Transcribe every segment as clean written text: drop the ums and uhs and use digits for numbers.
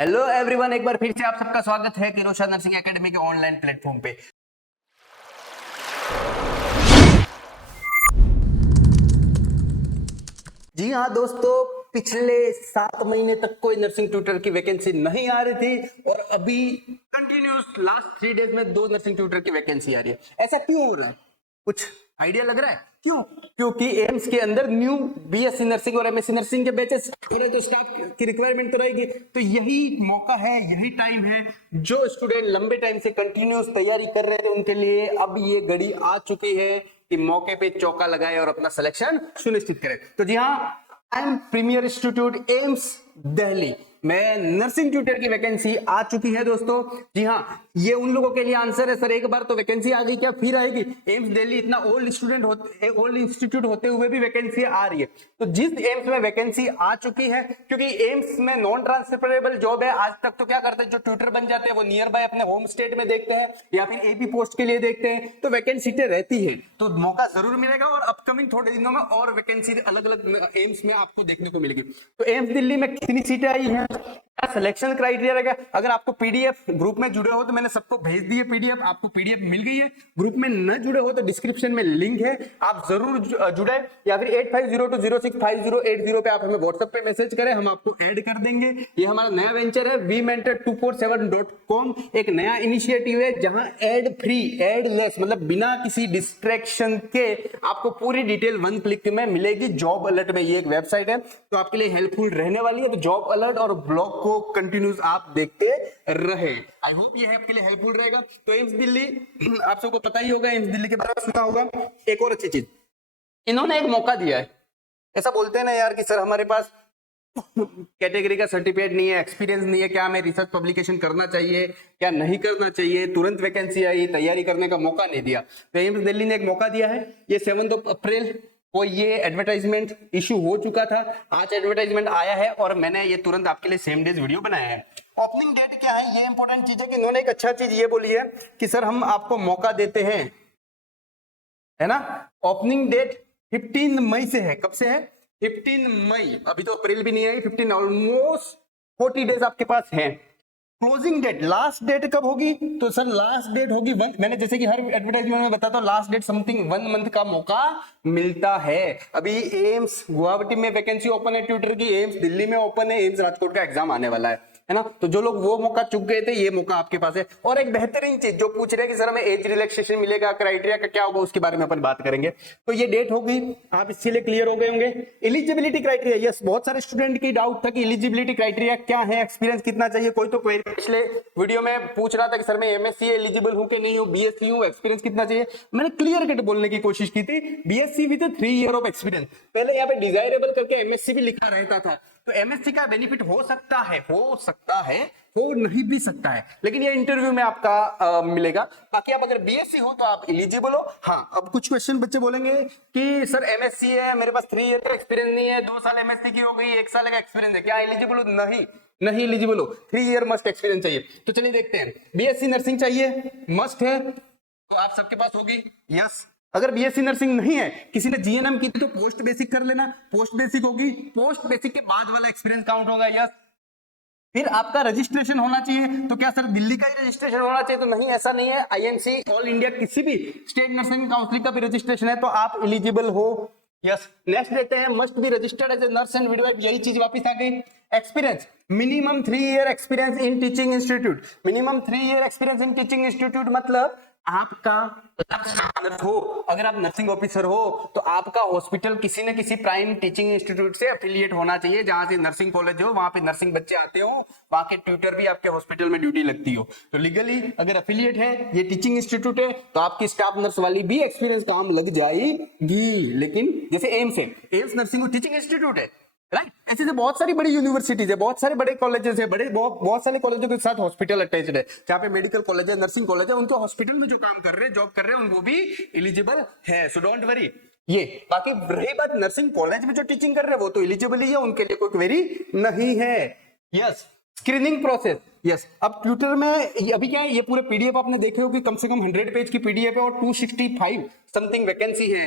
Hello everyone, एक बार फिर से आप सबका स्वागत है किरोशा नर्सिंग एकेडमी के ऑनलाइन प्लेटफॉर्म पे। जी हाँ दोस्तों, पिछले 7 महीने तक कोई नर्सिंग ट्यूटर की वैकेंसी नहीं आ रही थी और अभी कंटिन्यूस लास्ट 3 डेज में 2 नर्सिंग ट्यूटर की वैकेंसी आ रही है। ऐसा क्यों हो रहा है? कुछ आइडिया लग रहा है क्यों? क्योंकि एम्स के अंदर न्यू बीएससी नर्सिंग और एमएससी नर्सिंग के बैचेस हो रहे, तो स्टाफ की रिक्वायरमेंट तो रहेगी। तो यही मौका है, यही टाइम है जो स्टूडेंट लंबे टाइम से कंटिन्यूस तैयारी कर रहे थे उनके लिए अब ये घड़ी आ चुकी है कि मौके पे चौका लगाए और अपना सिलेक्शन सुनिश्चित करें। तो जी हाँ, I am premier institute AIIMS Delhi में नर्सिंग ट्यूटर की वैकेंसी आ चुकी है दोस्तों। जी हाँ, ये उन लोगों के लिए आंसर है सर, एक बार तो वैकेंसी आ गई, क्या फिर आएगी? एम्स दिल्ली इतना ओल्ड स्टूडेंट होते, ओल्ड इंस्टीट्यूट होते हुए भी वैकेंसी आ रही है। तो जिस एम्स में वैकेंसी आ चुकी है, क्योंकि एम्स में नॉन ट्रांसफरेबल जॉब है, आज तक तो क्या करते हैं, जो ट्यूटर बन जाते हैं वो नियर बाय अपने होम स्टेट में देखते हैं या फिर एपी पोस्ट के लिए देखते हैं, तो वैकेंसी रहती है, तो मौका जरूर मिलेगा। और अपकमिंग थोड़े दिनों में और वैकेंसी अलग अलग एम्स में आपको देखने को मिलेगी। तो एम्स दिल्ली में कितनी सीटें आई हैं, सिलेक्शन क्राइटेरिया रहेगा। अगर आपको पीडीएफ ग्रुप में जुड़े हो तो मैंने सबको भेज दी है पीडीएफ, आपको पीडीएफ मिल गई है। ग्रुप में न जुड़े हो तो डिस्क्रिप्शन में लिंक है, आप जरूर जुड़े, या फिर 8502065080 पे आप हमें व्हाट्सएप पे मैसेज करें, हम आपको ऐड कर देंगे। ये हमारा नया वेंचर है vmentor247.com, एक नया इनिशिएटिव है जहां एड फ्री, एड लेस, मतलब बिना किसी डिस्ट्रैक्शन के आपको पूरी डिटेल 1 क्लिक में मिलेगी। जॉब अलर्ट में ये एक वेबसाइट है, तो आपके लिए हेल्पफुल रहने वाली है। तो जॉब अलर्ट और ब्लॉग को कंटिन्यूस आप देखते रहे, आई होप ये आपके लिए हेल्पफुल रहेगा। तो एम्स दिल्ली, आप सबको पता ही होगा, एम्स दिल्ली के बारे में सुना होगा। एक और अच्छी चीज, इन्होंने एक मौका दिया है। ऐसा बोलते हैं ना यार कि सर हमारे पास कैटेगरी का सर्टिफिकेट नहीं है, एक्सपीरियंस नहीं है, क्या हमें रिसर्च पब्लिकेशन करना चाहिए, क्या नहीं करना चाहिए? तुरंत वैकेंसी आई, तैयारी करने का मौका नहीं दिया। तो एम्स दिल्ली ने एक मौका दिया है। ये 7 अप्रैल को ये एडवर्टाइजमेंट इशू हो चुका था, आज एडवर्टाइजमेंट आया है और मैंने ये तुरंत आपके लिए सेम डेज वीडियो बनाया है। ओपनिंग डेट क्या है, ये इंपॉर्टेंट चीज है कि इन्होंने एक अच्छा चीज ये बोली है कि सर हम आपको मौका देते हैं, है ना। ओपनिंग डेट 15 मई से है। कब से है? 15 मई, अभी तो अप्रैल भी नहीं है, 15, ऑलमोस्ट 40 डेज आपके पास है। क्लोजिंग डेट, लास्ट डेट कब होगी? तो सर लास्ट डेट होगी मैंने जैसे कि हर एडवर्टाइजमेंट में बताता हूँ, लास्ट डेट समथिंग 1 मंथ का मौका मिलता है। अभी एम्स गुवाहाटी में वैकेंसी ओपन है ट्यूटर की, एम्स दिल्ली में ओपन है, एम्स राजकोट का एग्जाम आने वाला है ना। तो जो लोग वो मौका चुक गए थे, ये मौका आपके पास है। और एक बेहतरीन चीज जो पूछ रहे हैं कि सर हमें एज रिलैक्सेशन मिलेगा, क्राइटेरिया का क्या होगा, उसके बारे में अपन बात करेंगे। तो ये डेट होगी, आप इसके लिए क्लियर हो गए होंगे। एलिजिबिलिटी क्राइटेरिया, यस, बहुत सारे स्टूडेंट की डाउट था कि एलिजिबिलिटी क्राइटेरिया क्या है, एक्सपीरियंस कितना चाहिए। कोई तो पिछले वीडियो में पूछ रहा था कि सर मैं एमएससी एलिजिबल हूं कि नहीं हूं, बीएससी हूं, एक्सपीरियंस कितना चाहिए। मैंने क्लियर कट बोलने की कोशिश की थी, BSc with 3 year of experience. पहले यहाँ पे डिजायरेबल करके एमएससी भी लिखा रहता था, तो एमएससी का बेनिफिट हो सकता है, हो नहीं भी सकता है, लेकिन ये इंटरव्यू में आपका मिलेगा। बाकी आप अगर बीएससी हो तो आप एलिजिबल हो। हाँ, अब कुछ क्वेश्चन बच्चे बोलेंगे कि सर एमएससी है, मेरे पास 3 ईयर का एक्सपीरियंस नहीं है, 2 साल एमएससी की हो गई, 1 साल का एक्सपीरियंस है, क्या एलिजिबल हो? नहीं एलिजिबल हो, 3 ईयर मस्ट एक्सपीरियंस चाहिए। तो चलिए देखते हैं, बीएससी नर्सिंग चाहिए, मस्ट है, तो आप सबके पास होगी, यस। अगर बीएससी नर्सिंग नहीं है, किसी ने जीएनएम की तो पोस्ट बेसिक कर लेना, पोस्ट बेसिक होगी, पोस्ट बेसिक के बाद वाला एक्सपीरियंस काउंट होगा, यस। फिर आपका रजिस्ट्रेशन होना चाहिए, तो क्या सर दिल्ली का ही रजिस्ट्रेशन होना चाहिए? तो नहीं, ऐसा नहीं है। आईएनसी, ऑल इंडिया किसी भी स्टेट नर्सिंग काउंसिल का भी रजिस्ट्रेशन है तो आप एलिजिबल हो, यस। नेक्स्ट देखते हैं, must be registered as a nurse and midwife, यही चीज वापस आ गई। Experience, minimum 3 year experience in teaching institute, minimum 3 year experience in teaching institute, मतलब आपका हो, अगर आप नर्सिंग ऑफिसर हो तो आपका हॉस्पिटल किसी न किसी प्राइम टीचिंग इंस्टीट्यूट से एफिलिएट होना चाहिए, जहां से नर्सिंग कॉलेज हो, वहां पे नर्सिंग बच्चे आते हो, वहां के ट्यूटर भी आपके हॉस्पिटल में ड्यूटी लगती हो। तो लीगली अगर एफिलिएट है, ये टीचिंग इंस्टीट्यूट है, तो आपकी स्टाफ नर्स वाली भी एक्सपीरियंस काम लग जाएगी। लेकिन जैसे एम्स है, एम्स नर्सिंग टीचिंग इंस्टीट्यूट है, राइट। ऐसे से बहुत सारी बड़ी यूनिवर्सिटीज है, बहुत सारे बड़े कॉलेजेस है, बहुत सारे कॉलेजों के साथ हॉस्पिटल अटैच्ड है, जहाँ पे मेडिकल कॉलेज है, नर्सिंग कॉलेज है, उनके हॉस्पिटल में जो काम कर रहे हैं, जॉब कर रहे हैं, उनको भी एलिजिबल है। So don't worry. ये बाकी रही बात नर्सिंग कॉलेज में जो टीचिंग कर रहे हैं वो तो एलिजिबल ही है, उनके लिए कोई क्वेरी नहीं है, यस। Screening process, yes. अब ट्यूटर में अभी क्या है, ये पूरे पीडीएफ आपने देखे हो कि कम से कम 100 पेज की पीडीएफ है और 265 समथिंग वैकेंसी है,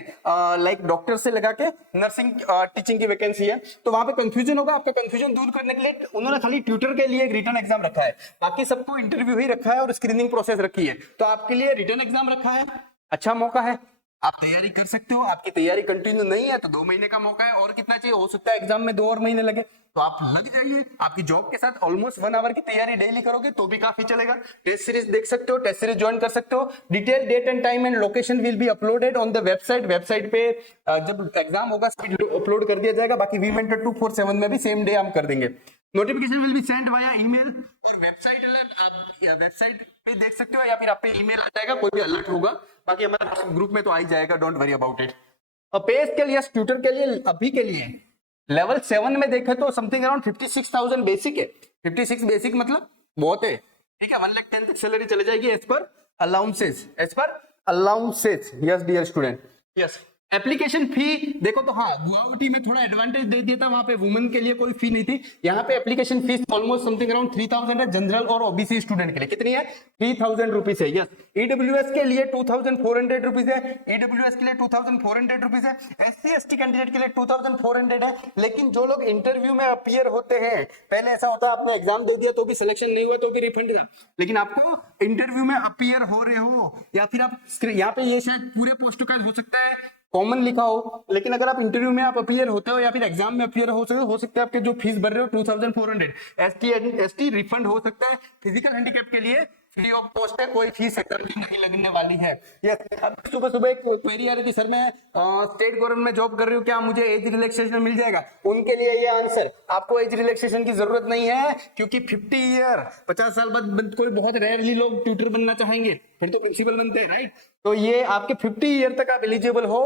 लाइक डॉक्टर से लगा के नर्सिंग टीचिंग की वैकेंसी है। तो वहां पे कंफ्यूजन होगा, आपका कंफ्यूजन दूर करने के लिए उन्होंने खाली ट्यूटर के लिए एक रिटन एग्जाम रखा है, बाकी सबको इंटरव्यू ही रखा है और स्क्रीनिंग प्रोसेस रखी है। तो आपके लिए रिटन एग्जाम रखा है, अच्छा मौका है, आप तैयारी कर सकते हो। आपकी तैयारी कंटिन्यू नहीं है तो 2 महीने का मौका है, और कितना चाहिए, हो सकता है एग्जाम में 2 और महीने लगे, तो आप लग जाइए। आपकी जॉब के साथ ऑलमोस्ट 1 आवर की तैयारी डेली करोगे तो भी काफी चलेगा। टेस्ट सीरीज देख सकते हो, टेस्ट सीरीज ज्वाइन कर सकते हो। Detail date and time and location will be uploaded on the website. Website पे जब एग्जाम होगा अपलोड कर दिया जाएगा। बाकी वीमेंटर 247 में भी सेम डे हम कर देंगे। Notification will be send via email, और वेबसाइट अलर्ट आप वेबसाइट पे देख सकते हो, या फिर आप पे ईमेल आ जाएगा, कोई भी अलर्ट होगा। बाकी हमारे ग्रुप में तो आ ही जाएगा, डोंट वरी अबाउट इट। पे स्केल या ट्यूटर के लिए अभी के लिए लेवल 7 में देखे तो समथिंग अराउंड 56,000 बेसिक है। 56 बेसिक मतलब बहुत है, ठीक है। 1,10,000 तक सैलरी चले जाएगी as per allowances, yes dear student, yes. Application fee देखो तो, हाँ गुवाहाटी में थोड़ा एडवांटेज दे दिया था, वहां पे वुमेन के लिए कोई फी नहीं थी। यहाँ पे application fees almost something around 3,000 है, जनरल और ओबीसी स्टूडेंट के लिए कितनी है, 3,000 रुपीज है, यस। ईडब्ल्यूएस के लिए 2,400 रुपीज है, ईडब्ल्यूएस के लिए 2,400 रुपीज है, एससी एसटी कैंडिडेट के लिए 2,400 है। लेकिन जो लोग इंटरव्यू में अपीयर होते हैं, पहले ऐसा होता है आपने एग्जाम दे दिया तो भी सिलेक्शन नहीं हुआ तो भी रिफंड था, लेकिन आपको इंटरव्यू में अपीयर हो रहे हो, या फिर आप यहाँ पे ये शायद पूरे पोस्ट का हो सकता है कॉमन लिखा हो, लेकिन अगर आप इंटरव्यू में आप अपीयर होते हो या फिर एग्जाम में अपीयर हो सकते हैं, आपके जो फीस भर रहे हो 2,400 एसटी रिफंड हो सकता है। फिजिकल हैंडीकैप के लिए फ्री ऑफ कॉस्ट है, कोई फीस नहीं लगने वाली है। यस, अब सुबह सुबह एक क्वेरी आ रही थी, सर मैं स्टेट गवर्नमेंट में जॉब कर रही हूँ, क्या मुझे एज रिलैक्सेशन मिल जाएगा? उनके लिए ये आंसर, आपको एज रिलैक्सेशन की जरूरत नहीं है, क्योंकि 50 साल बाद कोई बहुत रेयरली लोग ट्यूटर बनना चाहेंगे, फिर तो प्रिंसिपल बनते हैं, राइट। तो ये आपके 50 ईयर तक आप एलिजिबल हो।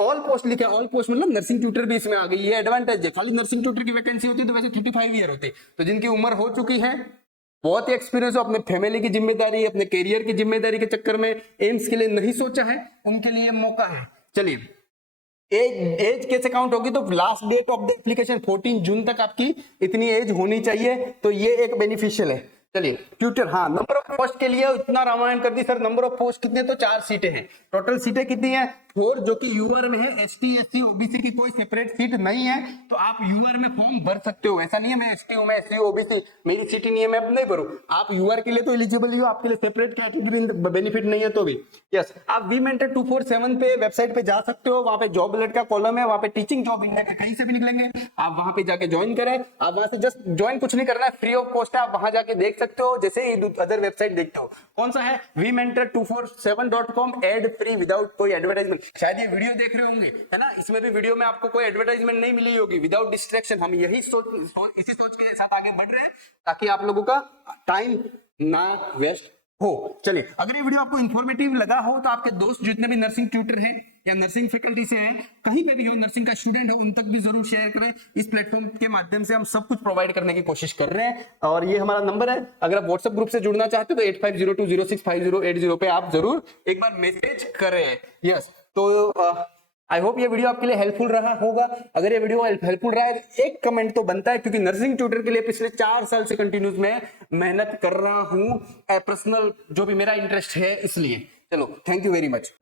ऑल पोस्ट लिखे, ऑल पोस्ट मतलब नर्सिंग ट्यूटर भी इसमें आ गई, ये एडवांटेज है। खाली नर्सिंग ट्यूटर की वैकेंसी होती है तो वैसे 35 ईयर होते, तो जिनकी उम्र हो चुकी है, बहुत ही एक्सपीरियंस हो, अपने फैमिली की जिम्मेदारी, अपने करियर की जिम्मेदारी के चक्कर में एम्स के लिए नहीं सोचा है, उनके लिए मौका है। चलिए एज कैसे काउंट होगी, तो last date of the application 14 June तक आपकी इतनी एज होनी चाहिए, तो ये एक बेनिफिशियल है। चलिए ट्यूटर, हाँ नंबर ऑफ पोस्ट के लिए इतना रामायण कर दी सर, नंबर ऑफ पोस्ट कितने, तो 4 सीटें हैं, टोटल सीटें कितनी है 4, जो कि यूआर में है। एसटी एससी ओबीसी की कोई सेपरेट सीट नहीं है, तो आप यूआर में फॉर्म भर सकते हो। ऐसा नहीं है मैं एसटी हूं, मैं एससी ओबीसी मेरी सीट ही नहीं है मैं अब नहीं भरूं, आप यूआर के लिए तो एलिजिबल ही हो, आपके लिए सेपरेट कैटेगरी बेनिफिट नहीं है तो भी। यस, आप वीमेंटर 247 पे वेबसाइट पे जा सकते हो, वहां पे जॉब अलर्ट का कॉलम है, वहां पे टीचिंग जॉब इंडिया के कहीं से भी निकलेंगे, आप वहां पे जाके ज्वाइन करें। आप वहां से जस्ट ज्वाइन, कुछ नहीं करना है, फ्री ऑफ कॉस्ट है, आप वहां जाके देख सकते हो, जैसे ही अदर वेबसाइट देखते हो। कौन सा है, vmentor247.com, एड फ्री विदाउट कोई एडवर्टाइजमेंट। शायद ये वीडियो देख रहे होंगे, है ना, इसमें भी वीडियो में आपको कोई एडवर्टाइजमेंट नहीं मिली होगी, विदाउट डिस्ट्रैक्शन। हम यही इसी सोच के साथ आगे बढ़ रहे हैं ताकि आप लोगों का टाइम ना वेस्ट हो। चलिए, अगर ये वीडियो आपको इंफॉर्मेटिव लगा हो तो आपके दोस्त जितने भी नर्सिंग ट्यूटर हैं या नर्सिंग फैकल्टी से हैं, कहीं पे भी हो, नर्सिंग का स्टूडेंट हो, उन तक भी जरूर शेयर करें। इस प्लेटफॉर्म के माध्यम से हम सब कुछ प्रोवाइड करने की कोशिश कर रहे हैं, और ये हमारा नंबर है। अगर आप व्हाट्सएप ग्रुप से जुड़ना चाहते हो तो 8502065080 पे आप जरूर एक बार मैसेज करें। यस, तो आई होप ये वीडियो आपके लिए हेल्पफुल रहा होगा। अगर ये वीडियो हेल्पफुल रहा है तो एक कमेंट तो बनता है, क्योंकि नर्सिंग ट्यूटर के लिए पिछले 4 साल से कंटिन्यूस में मेहनत कर रहा हूं, पर्सनल जो भी मेरा इंटरेस्ट है, इसलिए। चलो, थैंक यू वेरी मच।